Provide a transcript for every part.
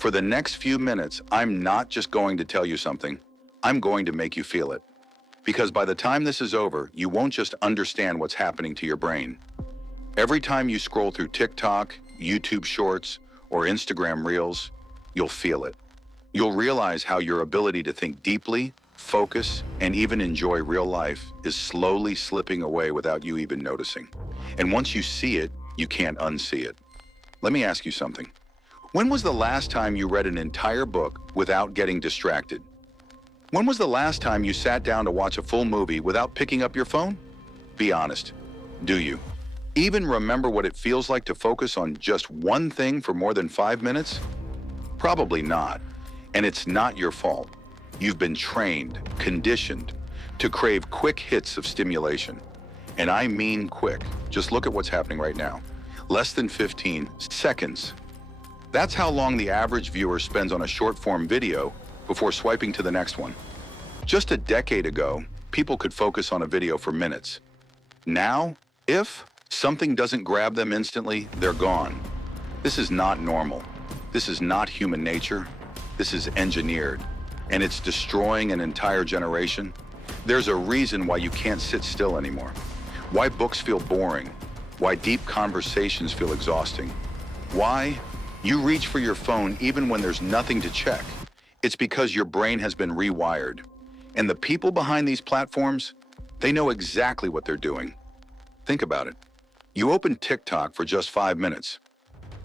For the next few minutes, I'm not just going to tell you something, I'm going to make you feel it. Because by the time this is over, you won't just understand what's happening to your brain. Every time you scroll through TikTok, YouTube Shorts, or Instagram Reels, you'll feel it. You'll realize how your ability to think deeply, focus, and even enjoy real life is slowly slipping away without you even noticing. And once you see it, you can't unsee it. Let me ask you something. When was the last time you read an entire book without getting distracted? When was the last time you sat down to watch a full movie without picking up your phone? Be honest. Do you even remember what it feels like to focus on just one thing for more than 5 minutes? Probably not. And it's not your fault. You've been trained, conditioned, to crave quick hits of stimulation. And I mean quick. Just look at what's happening right now. Less than 15 seconds. That's how long the average viewer spends on a short-form video before swiping to the next one. Just a decade ago, people could focus on a video for minutes. Now, if something doesn't grab them instantly, they're gone. This is not normal. This is not human nature. This is engineered, and it's destroying an entire generation. There's a reason why you can't sit still anymore. Why books feel boring. Why deep conversations feel exhausting. Why you reach for your phone even when there's nothing to check. It's because your brain has been rewired. And the people behind these platforms, they know exactly what they're doing. Think about it. You open TikTok for just 5 minutes,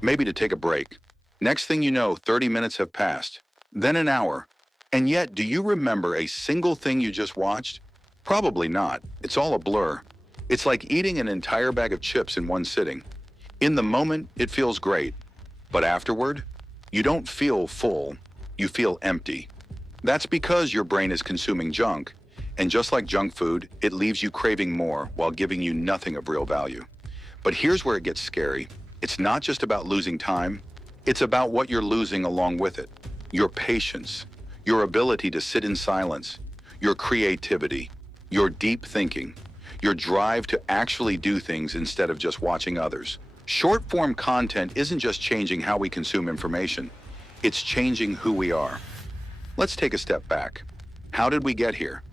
maybe to take a break. Next thing you know, 30 minutes have passed, then an hour. And yet, do you remember a single thing you just watched? Probably not. It's all a blur. It's like eating an entire bag of chips in one sitting. In the moment, it feels great. But afterward, you don't feel full, you feel empty. That's because your brain is consuming junk, and just like junk food, it leaves you craving more while giving you nothing of real value. But here's where it gets scary. It's not just about losing time, it's about what you're losing along with it. Your patience, your ability to sit in silence, your creativity, your deep thinking, your drive to actually do things instead of just watching others. Short-form content isn't just changing how we consume information, it's changing who we are. Let's take a step back. How did we get here?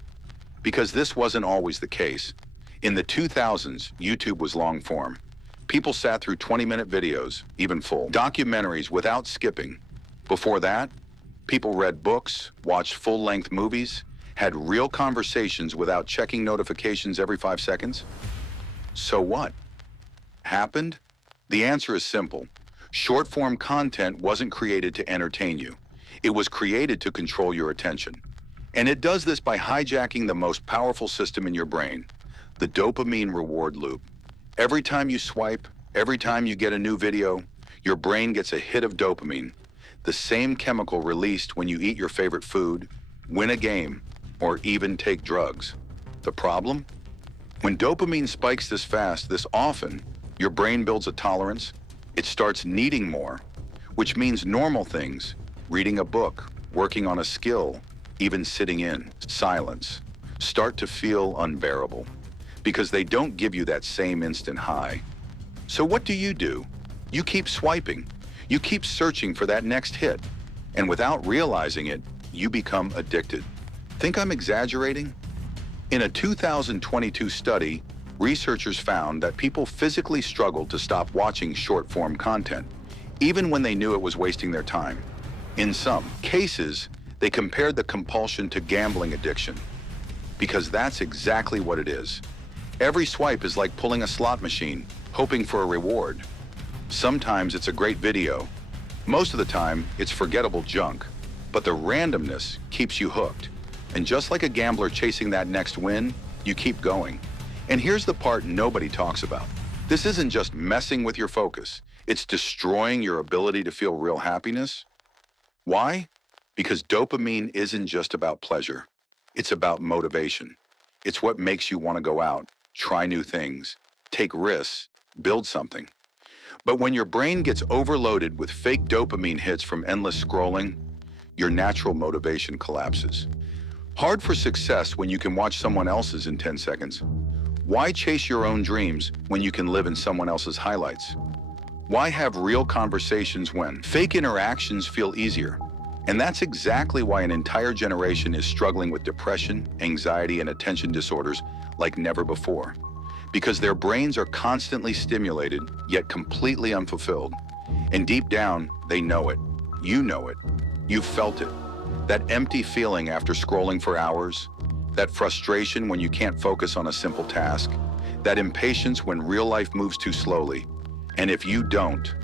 Because this wasn't always the case. In the 2000s, YouTube was long form. People sat through 20-minute videos, even full documentaries without skipping. Before that, people read books, watched full-length movies, had real conversations without checking notifications every 5 seconds. So what happened? The answer is simple. Short-form content wasn't created to entertain you. It was created to control your attention. And it does this by hijacking the most powerful system in your brain, the dopamine reward loop. Every time you swipe, every time you get a new video, your brain gets a hit of dopamine, the same chemical released when you eat your favorite food, win a game, or even take drugs. The problem? When dopamine spikes this fast, this often, your brain builds a tolerance. It starts needing more, which means normal things, reading a book, working on a skill, even sitting in silence, start to feel unbearable because they don't give you that same instant high. So what do? You keep swiping. You keep searching for that next hit. And without realizing it, you become addicted. Think I'm exaggerating? In a 2022 study, researchers found that people physically struggled to stop watching short-form content, even when they knew it was wasting their time. In some cases, they compared the compulsion to gambling addiction, because that's exactly what it is. Every swipe is like pulling a slot machine, hoping for a reward. Sometimes it's a great video. Most of the time, it's forgettable junk. But the randomness keeps you hooked. And just like a gambler chasing that next win, you keep going. And here's the part nobody talks about. This isn't just messing with your focus. It's destroying your ability to feel real happiness. Why? Because dopamine isn't just about pleasure. It's about motivation. It's what makes you want to go out, try new things, take risks, build something. But when your brain gets overloaded with fake dopamine hits from endless scrolling, your natural motivation collapses. Hard for success when you can watch someone else's in 10 seconds. Why chase your own dreams when you can live in someone else's highlights? Why have real conversations when fake interactions feel easier? And that's exactly why an entire generation is struggling with depression, anxiety, and attention disorders like never before. Because their brains are constantly stimulated, yet completely unfulfilled. And deep down, they know it. You know it. You've felt it. That empty feeling after scrolling for hours, that frustration when you can't focus on a simple task, that impatience when real life moves too slowly. And if you don't,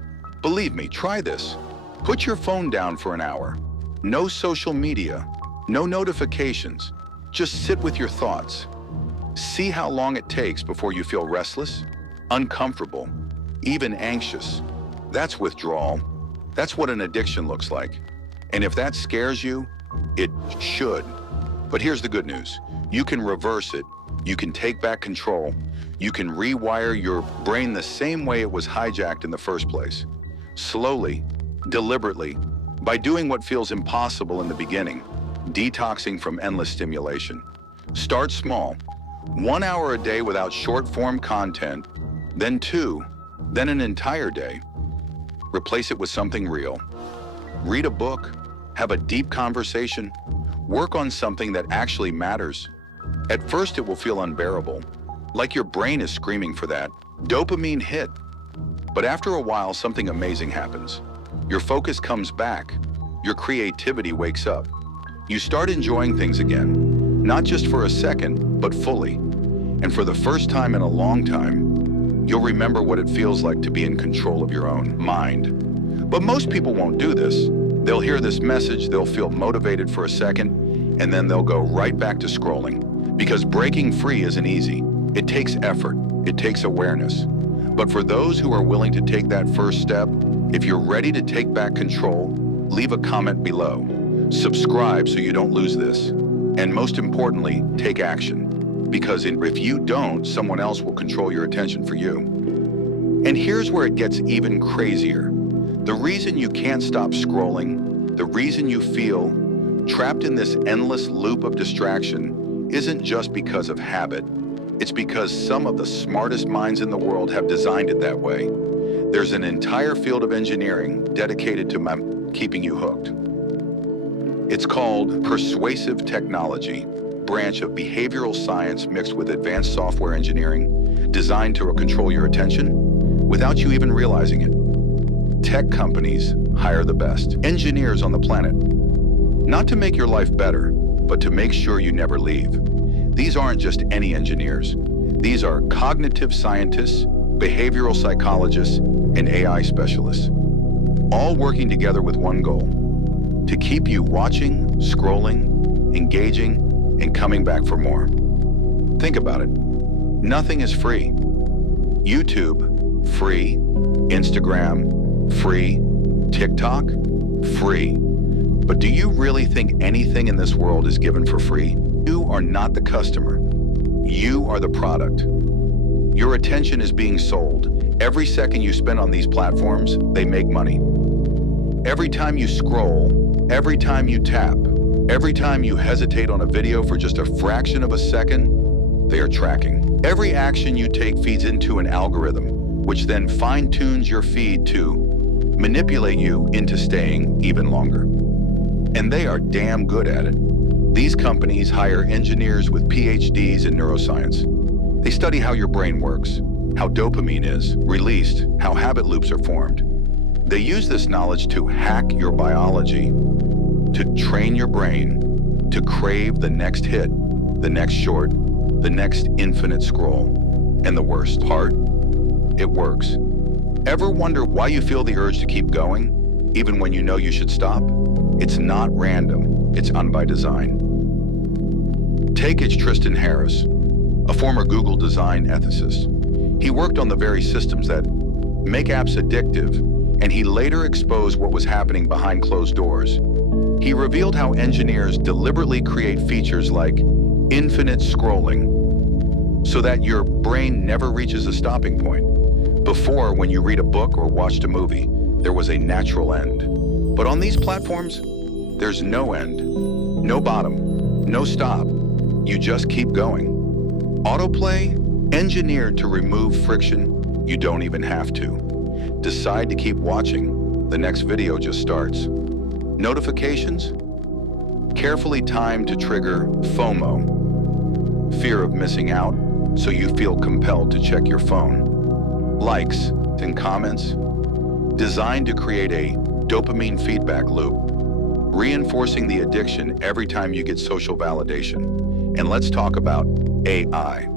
believe me, try this. Put your phone down for an hour. No social media, no notifications. Just sit with your thoughts. See how long it takes before you feel restless, uncomfortable, even anxious. That's withdrawal. That's what an addiction looks like. And if that scares you, it should. But here's the good news. You can reverse it. You can take back control. You can rewire your brain the same way it was hijacked in the first place. Slowly, deliberately, by doing what feels impossible in the beginning, detoxing from endless stimulation. Start small. 1 hour a day without short-form content, then 2, then an entire day. Replace it with something real. Read a book, have a deep conversation, work on something that actually matters. At first it will feel unbearable, like your brain is screaming for that dopamine hit. But after a while, something amazing happens. Your focus comes back, your creativity wakes up. You start enjoying things again, not just for a second, but fully. And for the first time in a long time, you'll remember what it feels like to be in control of your own mind. But most people won't do this. They'll hear this message, they'll feel motivated for a second, and then they'll go right back to scrolling. Because breaking free isn't easy. It takes effort, it takes awareness. But for those who are willing to take that first step, if you're ready to take back control, leave a comment below. Subscribe so you don't lose this. And most importantly, take action. Because if you don't, someone else will control your attention for you. And here's where it gets even crazier. The reason you can't stop scrolling, the reason you feel trapped in this endless loop of distraction isn't just because of habit. It's because some of the smartest minds in the world have designed it that way. There's an entire field of engineering dedicated to keeping you hooked. It's called persuasive technology, branch of behavioral science mixed with advanced software engineering, designed to control your attention without you even realizing it. Tech companies hire the best engineers on the planet, not to make your life better, but to make sure you never leave. These aren't just any engineers. These are cognitive scientists, behavioral psychologists, and AI specialists, all working together with one goal: to keep you watching, scrolling, engaging, and coming back for more. Think about it. Nothing is free. YouTube, free. Instagram, free. TikTok, free. But do you really think anything in this world is given for free? You are not the customer. You are the product. Your attention is being sold. Every second you spend on these platforms, they make money. Every time you scroll, every time you tap, every time you hesitate on a video for just a fraction of a second, they are tracking. Every action you take feeds into an algorithm, which then fine-tunes your feed to manipulate you into staying even longer. And they are damn good at it. These companies hire engineers with PhDs in neuroscience. They study how your brain works, how dopamine is released, how habit loops are formed. They use this knowledge to hack your biology, to train your brain to crave the next hit, the next short, the next infinite scroll. And the worst part, it works. Ever wonder why you feel the urge to keep going, even when you know you should stop? It's not random, it's by design. Take it Tristan Harris, a former Google design ethicist. He worked on the very systems that make apps addictive, and he later exposed what was happening behind closed doors. He revealed how engineers deliberately create features like infinite scrolling so that your brain never reaches a stopping point. Before, when you read a book or watched a movie, there was a natural end. But on these platforms, there's no end, no bottom, no stop. You just keep going. Autoplay, engineered to remove friction. You don't even have to. decide to keep watching, the next video just starts. Notifications? Carefully timed to trigger FOMO, fear of missing out, so you feel compelled to check your phone. Likes and comments? Designed to create a dopamine feedback loop, reinforcing the addiction every time you get social validation. And let's talk about AI.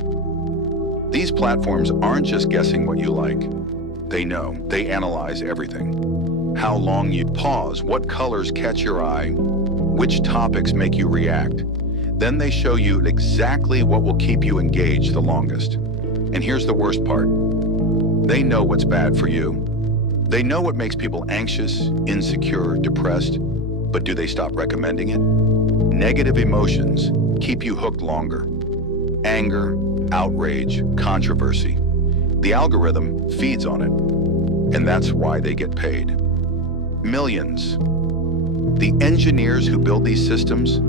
These platforms aren't just guessing what you like. They know. They analyze everything. How long you pause, what colors catch your eye, which topics make you react. Then they show you exactly what will keep you engaged the longest. And here's the worst part. They know what's bad for you. They know what makes people anxious, insecure, depressed, but do they stop recommending it? Negative emotions keep you hooked longer. Anger, outrage, controversy. The algorithm feeds on it, and that's why they get paid. Millions. The engineers who build these systems,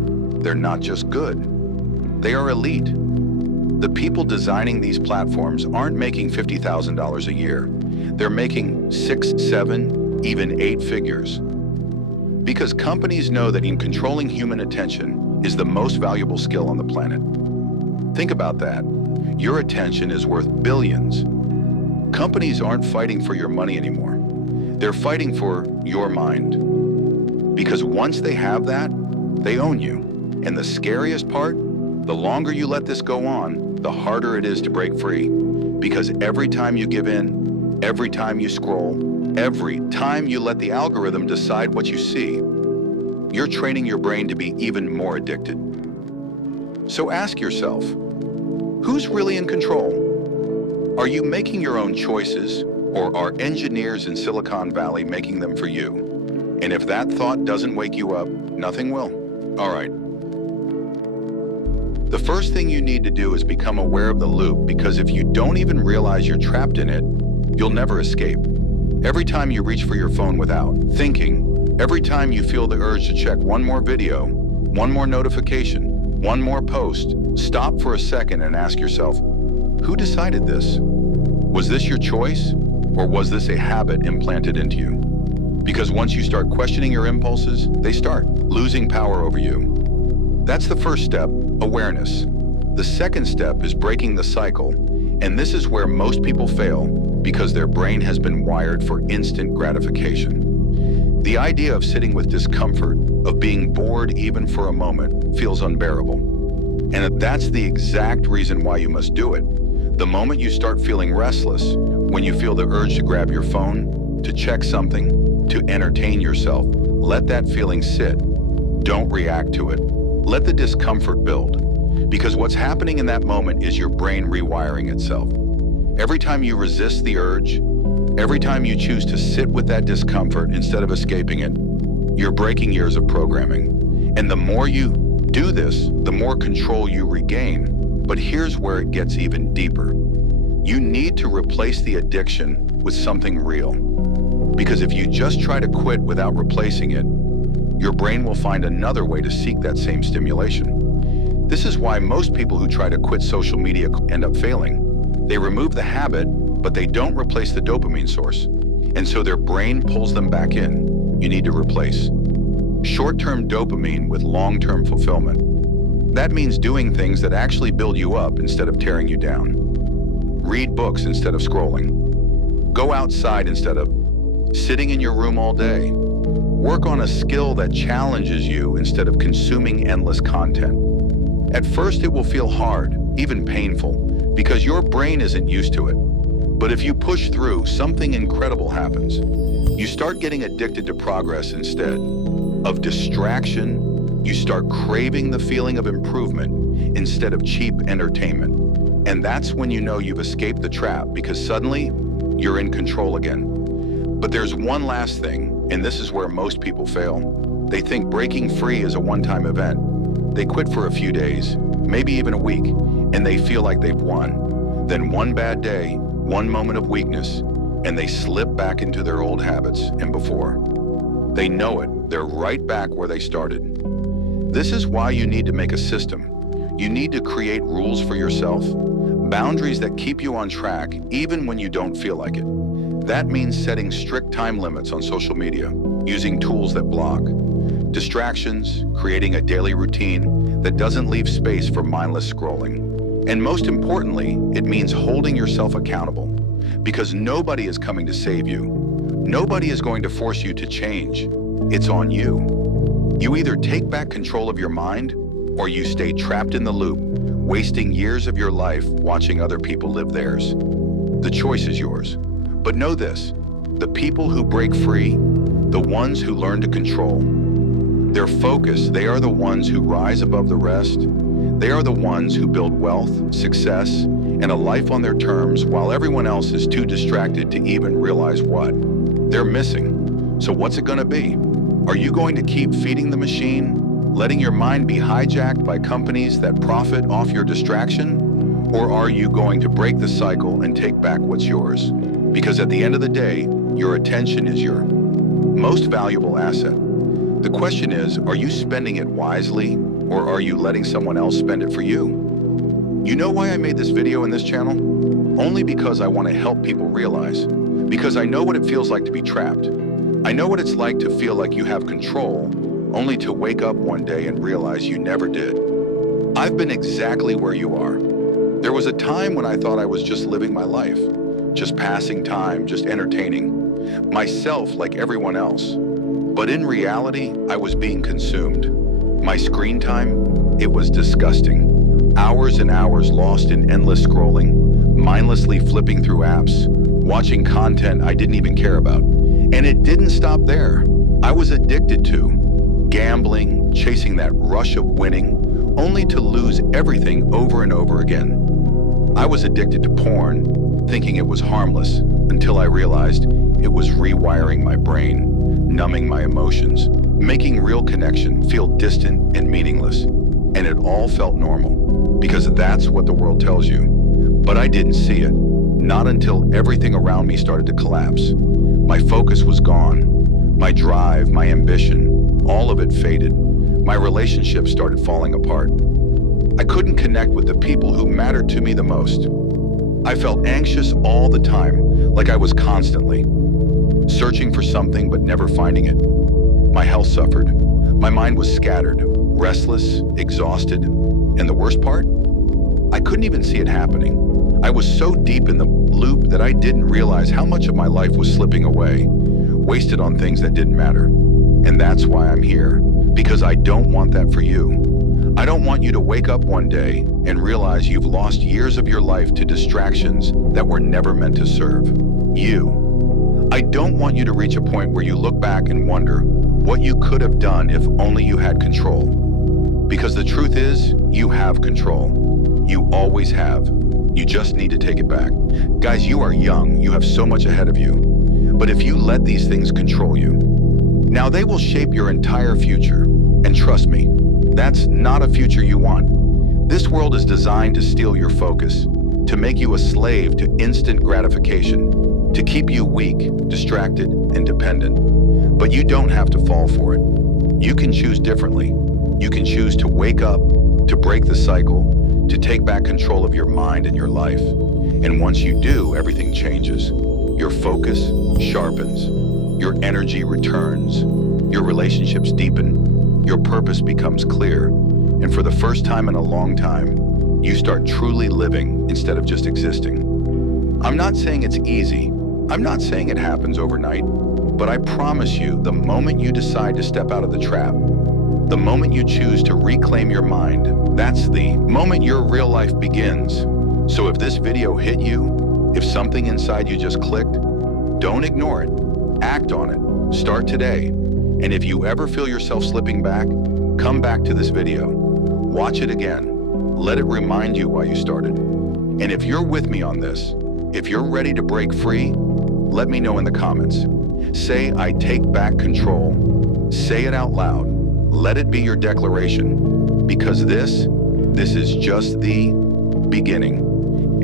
they're not just good. They are elite. The people designing these platforms aren't making $50,000 a year. They're making 6, 7, even 8 figures. Because companies know that in controlling human attention is the most valuable skill on the planet. Think about that. Your attention is worth billions. Companies aren't fighting for your money anymore. They're fighting for your mind. Because once they have that, they own you. And the scariest part, the longer you let this go on, the harder it is to break free. Because every time you give in, every time you scroll, every time you let the algorithm decide what you see, you're training your brain to be even more addicted. So ask yourself, who's really in control? Are you making your own choices, or are engineers in Silicon Valley making them for you? And if that thought doesn't wake you up, nothing will. All right. The first thing you need to do is become aware of the loop, because if you don't even realize you're trapped in it, you'll never escape. Every time you reach for your phone without thinking, every time you feel the urge to check one more video, one more notification, one more post, stop for a second and ask yourself, who decided this? Was this your choice, or was this a habit implanted into you? Because once you start questioning your impulses, they start losing power over you. That's the first step, awareness. The second step is breaking the cycle, and this is where most people fail because their brain has been wired for instant gratification. The idea of sitting with discomfort, of being bored even for a moment, feels unbearable. And that's the exact reason why you must do it. The moment you start feeling restless, when you feel the urge to grab your phone, to check something, to entertain yourself, let that feeling sit. Don't react to it. Let the discomfort build. Because what's happening in that moment is your brain rewiring itself. Every time you resist the urge, every time you choose to sit with that discomfort instead of escaping it, you're breaking years of programming. And the more you do this, the more control you regain. But here's where it gets even deeper. You need to replace the addiction with something real. Because if you just try to quit without replacing it, your brain will find another way to seek that same stimulation. This is why most people who try to quit social media end up failing. They remove the habit, but they don't replace the dopamine source. And so their brain pulls them back in. You need to replace short-term dopamine with long-term fulfillment. That means doing things that actually build you up instead of tearing you down. Read books instead of scrolling. Go outside instead of sitting in your room all day. Work on a skill that challenges you instead of consuming endless content. At first, it will feel hard, even painful, because your brain isn't used to it. But if you push through, something incredible happens. You start getting addicted to progress instead of distraction. You start craving the feeling of improvement instead of cheap entertainment. And that's when you know you've escaped the trap, because suddenly you're in control again. But there's one last thing, and this is where most people fail. They think breaking free is a one-time event. They quit for a few days, maybe even a week, and they feel like they've won. Then one bad day, one moment of weakness, and they slip back into their old habits and before. They know it, they're right back where they started. This is why you need to make a system. You need to create rules for yourself, boundaries that keep you on track even when you don't feel like it. That means setting strict time limits on social media, using tools that block distractions, creating a daily routine that doesn't leave space for mindless scrolling. And most importantly, it means holding yourself accountable, because nobody is coming to save you. Nobody is going to force you to change. It's on you. You either take back control of your mind, or you stay trapped in the loop, wasting years of your life watching other people live theirs. The choice is yours. But know this, the people who break free, the ones who learn to control, their focus, they are the ones who rise above the rest. They are the ones who build wealth, success, and a life on their terms while everyone else is too distracted to even realize what they're missing. So what's it going to be? Are you going to keep feeding the machine, letting your mind be hijacked by companies that profit off your distraction? Or are you going to break the cycle and take back what's yours? Because at the end of the day, your attention is your most valuable asset. The question is, are you spending it wisely, or are you letting someone else spend it for you? You know why I made this video in this channel? Only because I want to help people realize. Because I know what it feels like to be trapped. I know what it's like to feel like you have control, only to wake up one day and realize you never did. I've been exactly where you are. There was a time when I thought I was just living my life, just passing time, just entertaining myself like everyone else. But in reality, I was being consumed. My screen time, it was disgusting. Hours and hours lost in endless scrolling, mindlessly flipping through apps, watching content I didn't even care about. And it didn't stop there. I was addicted to gambling, chasing that rush of winning, only to lose everything over and over again. I was addicted to porn, thinking it was harmless, until I realized it was rewiring my brain, numbing my emotions, making real connection feel distant and meaningless. And it all felt normal, because that's what the world tells you. But I didn't see it, not until everything around me started to collapse. My focus was gone. My drive, my ambition, all of it faded. My relationships started falling apart. I couldn't connect with the people who mattered to me the most. I felt anxious all the time, like I was constantly searching for something but never finding it. My health suffered. My mind was scattered, restless, exhausted. And the worst part? I couldn't even see it happening. I was so deep in the loop that I didn't realize how much of my life was slipping away, wasted on things that didn't matter. And that's why I'm here, because I don't want that for you. I don't want you to wake up one day and realize you've lost years of your life to distractions that were never meant to serve you. I don't want you to reach a point where you look back and wonder what you could have done if only you had control. Because the truth is, you have control. You always have. You just need to take it back. Guys, you are young. You have so much ahead of you. But if you let these things control you, now they will shape your entire future. And trust me, that's not a future you want. This world is designed to steal your focus, to make you a slave to instant gratification, to keep you weak, distracted, and dependent. But you don't have to fall for it. You can choose differently. You can choose to wake up, to break the cycle, to take back control of your mind and your life. And once you do, everything changes. Your focus sharpens. Your energy returns. Your relationships deepen. Your purpose becomes clear. And for the first time in a long time, you start truly living instead of just existing. I'm not saying it's easy. I'm not saying it happens overnight. But I promise you, the moment you decide to step out of the trap, the moment you choose to reclaim your mind, that's the moment your real life begins. So if this video hit you, if something inside you just clicked, don't ignore it. Act on it. Start today. And if you ever feel yourself slipping back, come back to this video. Watch it again. Let it remind you why you started. And if you're with me on this, if you're ready to break free, let me know in the comments. Say, I take back control. Say it out loud. Let it be your declaration. Because this is just the beginning.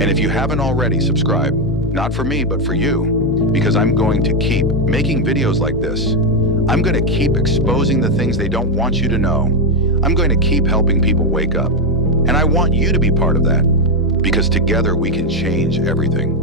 And if you haven't already, subscribe. Not for me, but for you. Because I'm going to keep making videos like this. I'm going to keep exposing the things they don't want you to know. I'm going to keep helping people wake up. And I want you to be part of that. Because together we can change everything.